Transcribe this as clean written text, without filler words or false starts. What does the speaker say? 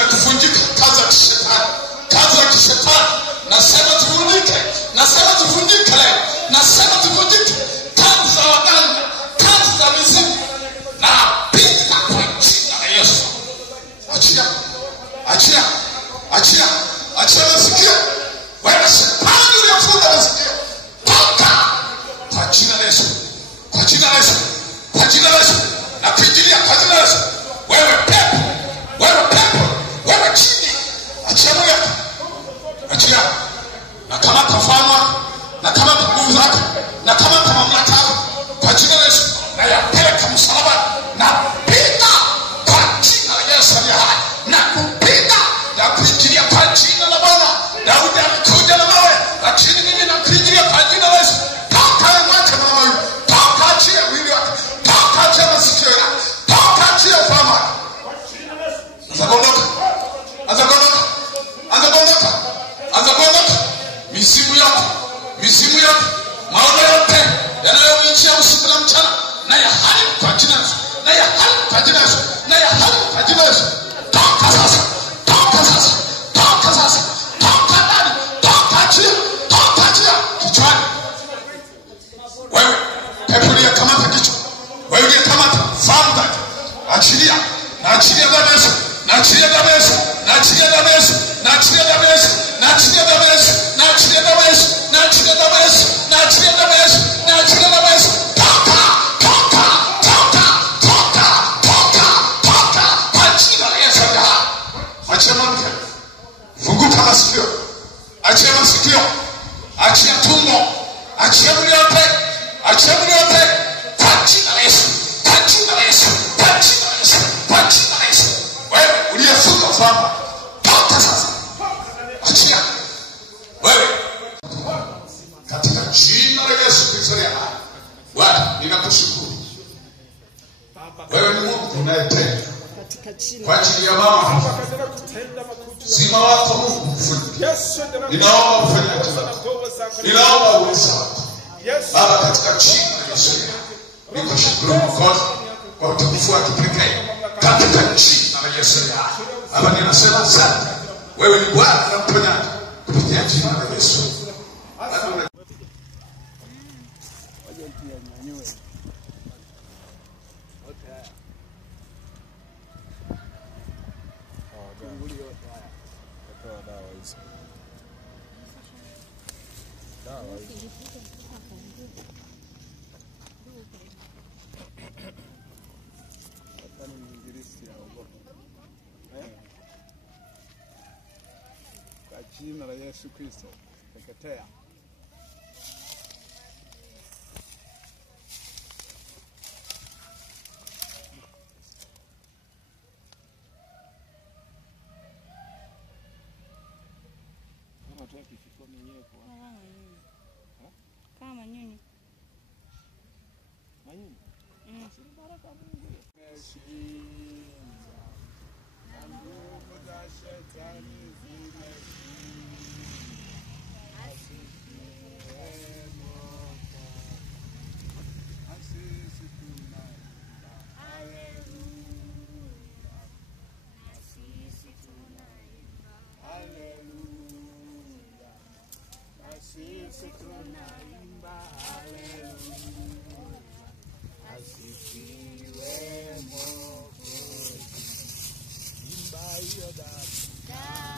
za kuvunjika, kazi za kishetani, kazi za kishetani. Nasema zivunjike, nasema zivunjike leo, nasema zivunjike. Kazi za waganga, kazi za mizimu, na pinga kwa jina la Yesu. Achia, achia, achia, achia masikio. Wewe shetani uliyofunga masikio, toka kwa jina la Yesu, kwa jina la Yesu, kwa jina la Yesu. Na kuingilia kwa jina la Yesu. Wewe pepo, wewe pepo, wewe chini, achia moyo wako, achia. Na kama tafahamu, na kama nguvu zako, na kama mamlaka yako, kwa jina la Yesu, na yapeleka msalaba, na piga kwa jina la Yesu aliye hai, na kupiga na kuingilia kwa jina la Bwana. Daudi amekuja na mawe, lakini mimi nakuingilia kwa jina la Yesu. Toka mwache mama huyu, toka achia mwili wako, toka achia masikio yako, toka achia ufahamu wako. Azagondoka, azagondoka, azagondoka, azagondoka. Misimu yote, misimu yote, maono yote yanayomijia usiku na mchana, na ya haribu kwa jina la Yesu, na ya haribu kwa jina la Yesu, na ya haribu kwa jina la Yesu. Toka sasa, toka sasa, toka sasa, toka ndani, toka achia, toka achia kichwani. Wewe pepo uliyekamata kichwa, wewe uliyekamata fahamu zake, achilia, na achilia damu ya Yesu, na achilia damu ya Yesu, na achilia damu ya Yesu, na achilia damu ya Yesu, na achilia damu ya Yesu, na achilia damu ya Yesu, na achilia damu ya Yesu, na achilia damu ya Yesu, na achilia damu ya Yesu. Toka, toka, toka, toka, toka, toka kwa jina la Yesu. Achia mwanamke, funguka masikio, achia masikio, achia tumbo, achia mwili wote, achia mwili wote kwa jina la Yesu, kwa jina la Yesu, kwa jina la Yesu, kwa jina la Yesu. Wewe uliyefunga fahamu, toka sasa, achia wewe katika jina la Yesu Kristo ya hai. Bwana, ninakushukuru. Wewe ni Mungu unayetenda kwa ajili ya mama hapa. Zima wako Mungu mfunike. Ninaomba ufanyaji wako, ninaomba uweza wako Baba, katika jina la Yesu. Nikushukuru Mwokozi kwa utukufu wa kipekee katika jina la Yesu. Baba, ninasema asante. Wewe ni Bwana na mponyaji kupitia jina la Yesu. Jina la Yesu Kristo, teketea. Kama nini? God.